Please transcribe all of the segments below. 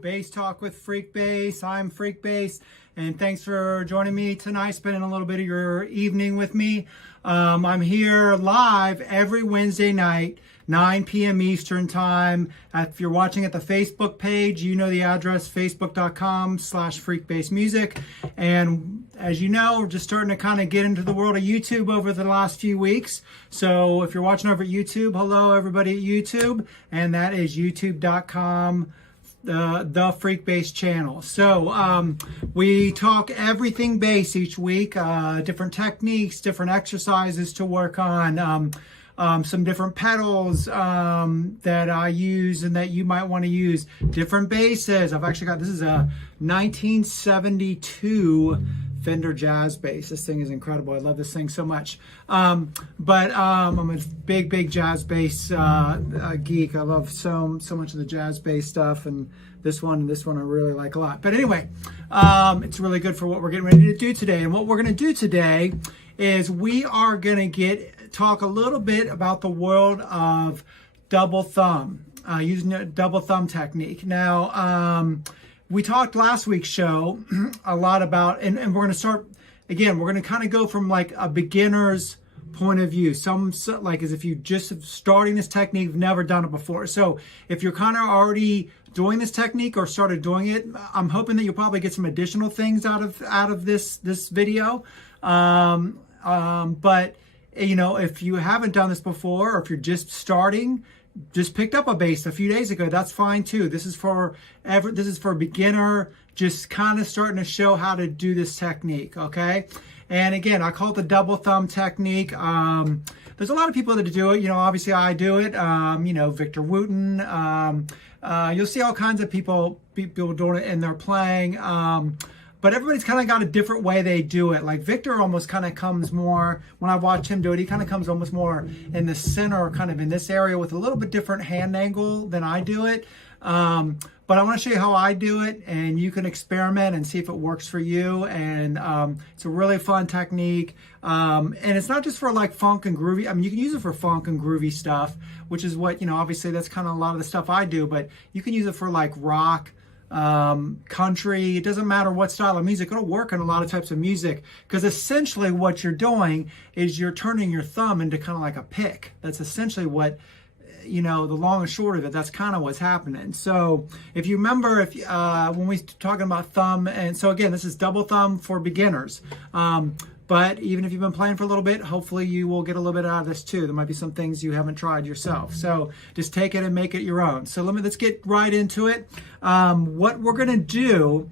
Bass Talk with Freekbass. I'm Freekbass, and thanks for joining me tonight, spending a little bit of your evening with me. I'm here live every Wednesday night, 9 p.m. Eastern Time. If you're watching at the Facebook page, you know the address, facebook.com/freekbassmusic. And as you know, we're just starting to kind of get into the world of YouTube over the last few weeks. So if you're watching over at YouTube, hello everybody at YouTube. And that is youtube.com. The Freekbass channel. So we talk everything bass each week, different techniques, different exercises to work on, some different pedals that I use and that you might want to use, different basses. I've actually got, this is a 1972 Fender Jazz bass. This thing is incredible. I love this thing so much. I'm a big jazz bass geek. I love so much of the jazz bass stuff, and this one I really like a lot. But anyway, it's really good for what we're getting ready to do today. And what we're going to do today is we are going to talk a little bit about the world of double thumb, using a double thumb technique. Now, we talked last week's show a lot about, and we're going to start, again, we're going to kind of go from like a beginner's point of view. Like as if you just starting this technique, you've never done it before. So if you're kind of already doing this technique or started doing it, I'm hoping that you'll probably get some additional things out of this video. But you know, if you haven't done this before, or if you're just starting, just picked up a bass a few days ago, that's fine too. This is for a beginner, just kind of starting to show how to do this technique, okay? And again, I call it the double thumb technique. There's a lot of people that do it. You know, obviously I do it. You know, Victor Wooten. You'll see all kinds of people doing it, and they're playing. But everybody's kind of got a different way they do it. Like Victor almost kind of comes more, when I watch him do it, he kind of comes almost more in the center, kind of in this area with a little bit different hand angle than I do it. But I want to show you how I do it, and you can experiment and see if it works for you. And it's a really fun technique. And it's not just for like funk and groovy. I mean, you can use it for funk and groovy stuff, which is what, you know, obviously that's kind of a lot of the stuff I do, but you can use it for like rock, country. It doesn't matter what style of music. It'll work in a lot of types of music, because essentially what you're doing is you're turning your thumb into kind of like a pick. That's essentially what, you know, the long and short of it, that's kind of what's happening. So if you remember, when we talking about thumb, and so again, this is double thumb for beginners. But even if you've been playing for a little bit, hopefully you will get a little bit out of this too. There might be some things you haven't tried yourself. So just take it and make it your own. So let's get right into it. What we're gonna do,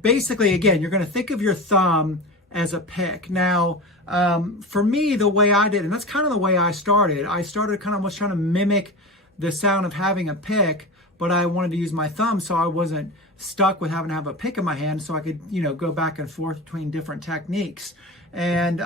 basically, again, you're gonna think of your thumb as a pick. Now, for me, the way I did, and that's kind of the way I started kind of was trying to mimic the sound of having a pick, but I wanted to use my thumb so I wasn't stuck with having to have a pick in my hand, so I could, you know, go back and forth between different techniques. And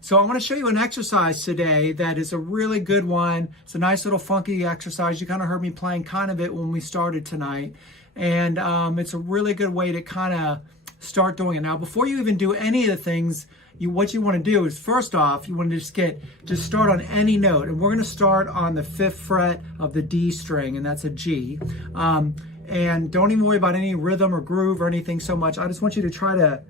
so I want to show you an exercise today that is a really good one. It's a nice little funky exercise. You kind of heard me playing kind of it when we started tonight. And it's a really good way to kind of start doing it. Now, before you even do any of the things, what you want to do is, first off, you want to just start on any note. And we're going to start on the 5th fret of the D string, and that's a G. And don't even worry about any rhythm or groove or anything so much. I just want you to try to,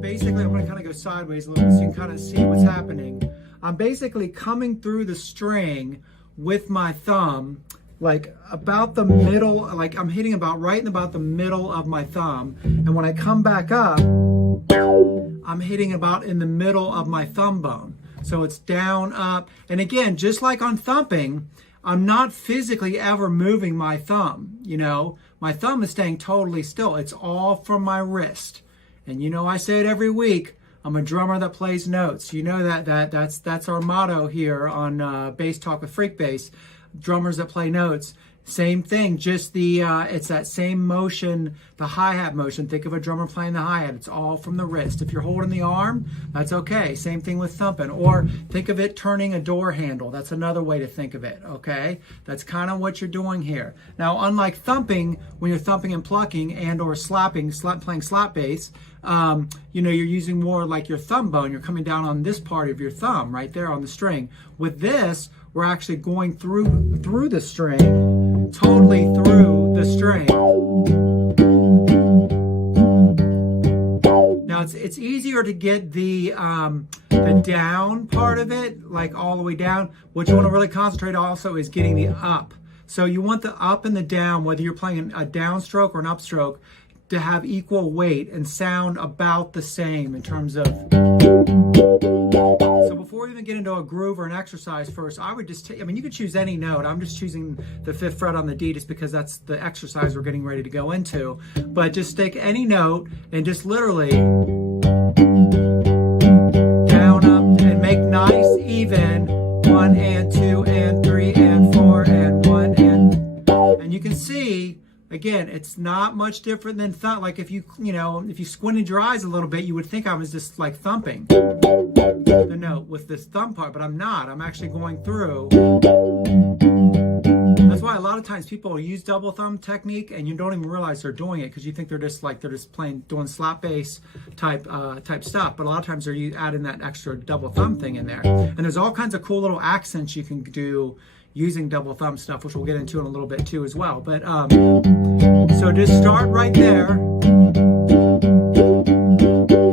basically, I'm going to kind of go sideways a little bit so you can kind of see what's happening. I'm basically coming through the string with my thumb, like about the middle, like I'm hitting right in about the middle of my thumb. And when I come back up, I'm hitting about in the middle of my thumb bone. So it's down, up. And again, just like on thumping, I'm not physically ever moving my thumb. You know, my thumb is staying totally still. It's all from my wrist. And you know, I say it every week, I'm a drummer that plays notes. You know that's our motto here on Bass Talk with Freekbass. Drummers that play notes. Same thing, just it's that same motion, the hi-hat motion. Think of a drummer playing the hi-hat. It's all from the wrist. If you're holding the arm, that's okay. Same thing with thumping. Or think of it turning a door handle. That's another way to think of it, okay? That's kind of what you're doing here. Now, unlike thumping, when you're thumping and plucking and or playing slap bass, you know, you're using more like your thumb bone. You're coming down on this part of your thumb right there on the string. With this, we're actually going through the string totally through the string. Now it's easier to get the down part of it, like all the way down. What you want to really concentrate also is getting the up. So you want the up and the down, whether you're playing a downstroke or an upstroke, to have equal weight and sound about the same in terms of. So before we even get into a groove or an exercise first, I would just take, I mean, you could choose any note. I'm just choosing the 5th fret on the D just because that's the exercise we're getting ready to go into. But just take any note and just literally down, up, and make nice, even 1 and 2 and 3 and 4 and 1 and you can see. Again, it's not much different than like if you squinted your eyes a little bit, you would think I was just like thumping the note with this thumb part, but I'm not. I'm actually going through. That's why a lot of times people use double thumb technique and you don't even realize they're doing it because you think they're just doing slap bass type stuff. But a lot of times they're adding that extra double thumb thing in there. And there's all kinds of cool little accents you can do using double thumb stuff, which we'll get into in a little bit too as well. But so just start right there.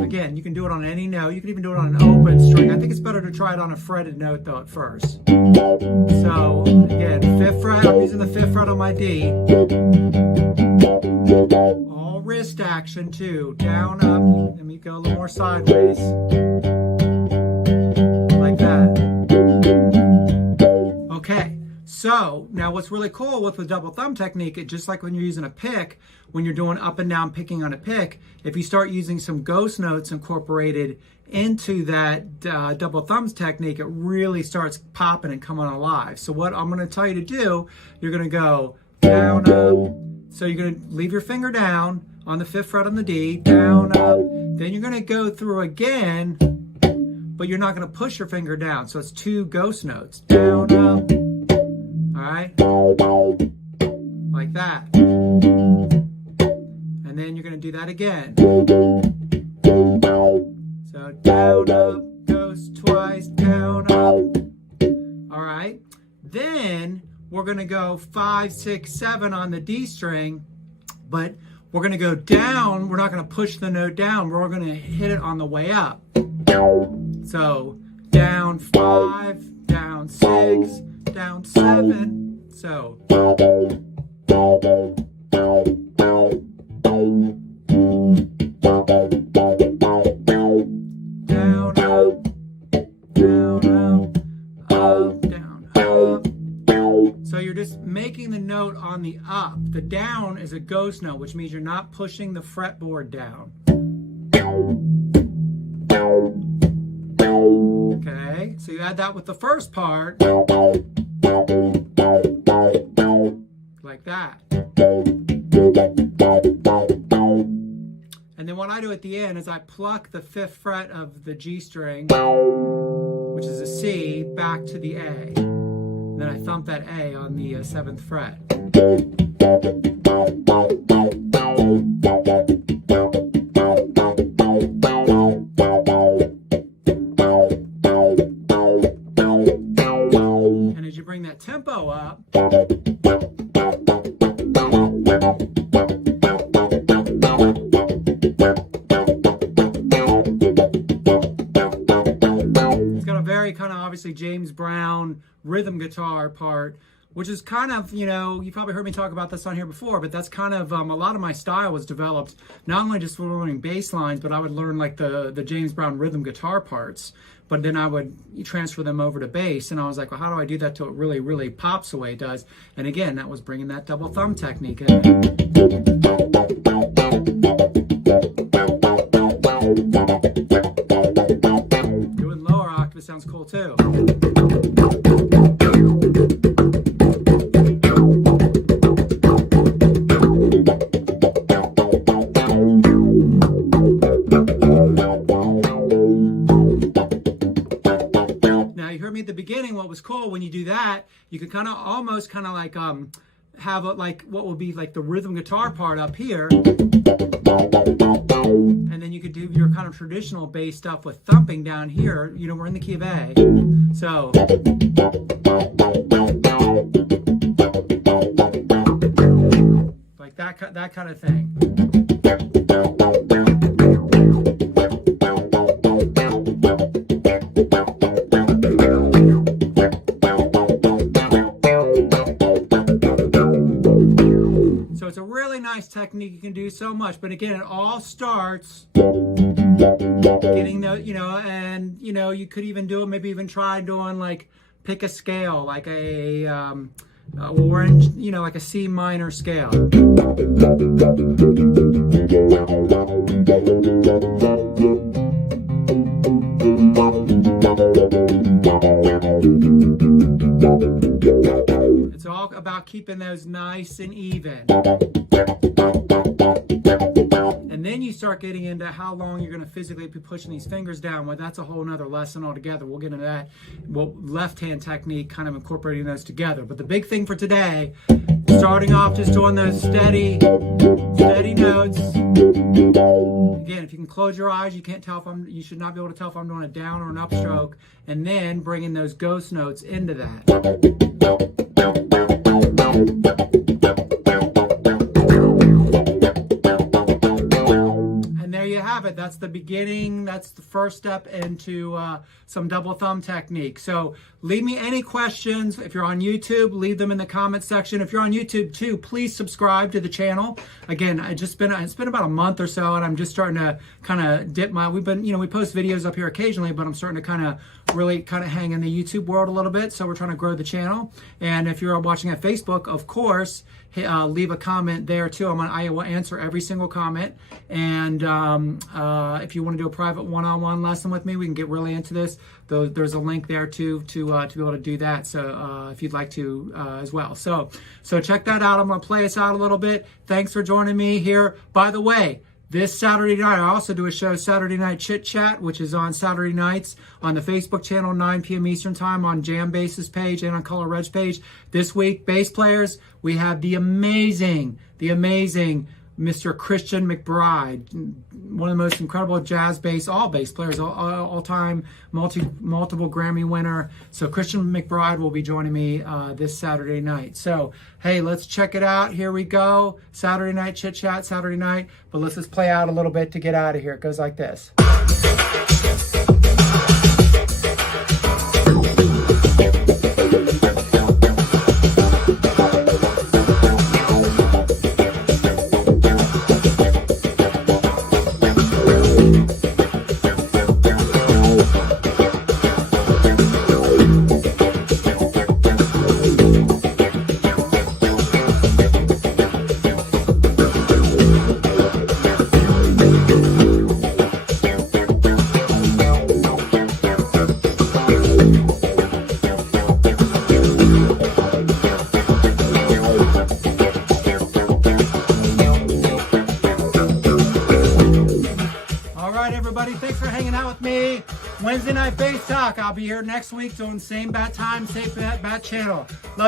Again, you can do it on any note. You can even do it on an open string. I think it's better to try it on a fretted note though at first. So again, 5th fret, I'm using the 5th fret on my D. All wrist action too. Down, up, let me go a little more sideways. Like that. Okay. So now what's really cool with the double thumb technique, just like when you're using a pick, when you're doing up and down picking on a pick, if you start using some ghost notes incorporated into that double thumbs technique, it really starts popping and coming alive. So what I'm going to tell you to do, you're going to go down, up. So you're going to leave your finger down on the 5th fret on the D, down, up. Then you're going to go through again, but you're not going to push your finger down. So it's 2 ghost notes, down, up. All right, like that. And then you're going to do that again. So down, up, goes twice, down, up. All right. Then we're going to go 5, 6, 7 on the D string, but we're going to go down. We're not going to push the note down. We're going to hit it on the way up. So down 5, down 6, down 7, so down, up, down, up, up, down, up. So you're just making the note on the up. The down is a ghost note, which means you're not pushing the fretboard down. Okay, so you add that with the first part, like that. And then what I do at the end is I pluck the 5th fret of the G string, which is a C, back to the A. And then I thump that A on the 7th fret. And as you bring that tempo up, it's got a very kind of obviously James Brown rhythm guitar part, which is kind of, you probably heard me talk about this on here before, but that's kind of, a lot of my style was developed, not only just for learning bass lines, but I would learn like the James Brown rhythm guitar parts, but then I would transfer them over to bass, and I was like, well, how do I do that till it really, really pops the way it does? And again, that was bringing that double thumb technique in. Doing lower octave sounds cool too. At the beginning, what was cool when you do that, you could kind of almost kind of like have like what would be like the rhythm guitar part up here, and then you could do your kind of traditional bass stuff with thumping down here. We're in the key of A, so that kind of thing. So it's a really nice technique. You can do so much, but again, it all starts getting the, and you could even do it, maybe even try doing like, pick a scale, like a, well, we're in, like a C minor scale. It's all about keeping those nice and even. And then you start getting into how long you're going to physically be pushing these fingers down. Well, that's a whole nother lesson altogether. We'll get into that. Well, left hand technique, kind of incorporating those together. But the big thing for today, starting off just doing those steady notes. Again, if you can close your eyes, you can't tell if you should not be able to tell if I'm doing a down or an upstroke. And then bringing those ghost notes into that. That's the beginning. That's the first step into some double thumb technique. So leave me any questions. If you're on YouTube, leave them in the comments section. If you're on YouTube too, please subscribe to the channel. Again, it's been about a month or so, and I'm just starting to kind of dip my, we post videos up here occasionally, but I'm starting to kind of really hang in the YouTube world a little bit. So we're trying to grow the channel. And if you're watching at Facebook, of course, leave a comment there too. I will answer every single comment. And if you want to do a private one-on-one lesson with me, we can get really into this. There's a link there too to be able to do that. So if you'd like to as well. So check that out. I'm going to play us out a little bit. Thanks for joining me here. By the way, this Saturday night, I also do a show, Saturday Night Chit Chat, which is on Saturday nights on the Facebook channel, 9 p.m. Eastern Time, on Jam Bass's page and on Color Red's page. This week, bass players, we have the amazing Mr. Christian McBride, one of the most incredible jazz bass, all bass players, all-time, multiple Grammy winner. So Christian McBride will be joining me this Saturday night. So, hey, let's check it out. Here we go. Saturday Night Chit Chat, Saturday night. But let's just play out a little bit to get out of here. It goes like this. Everybody, thanks for hanging out with me. Wednesday night BASSTalk. I'll be here next week doing same bat time, same bat channel. Love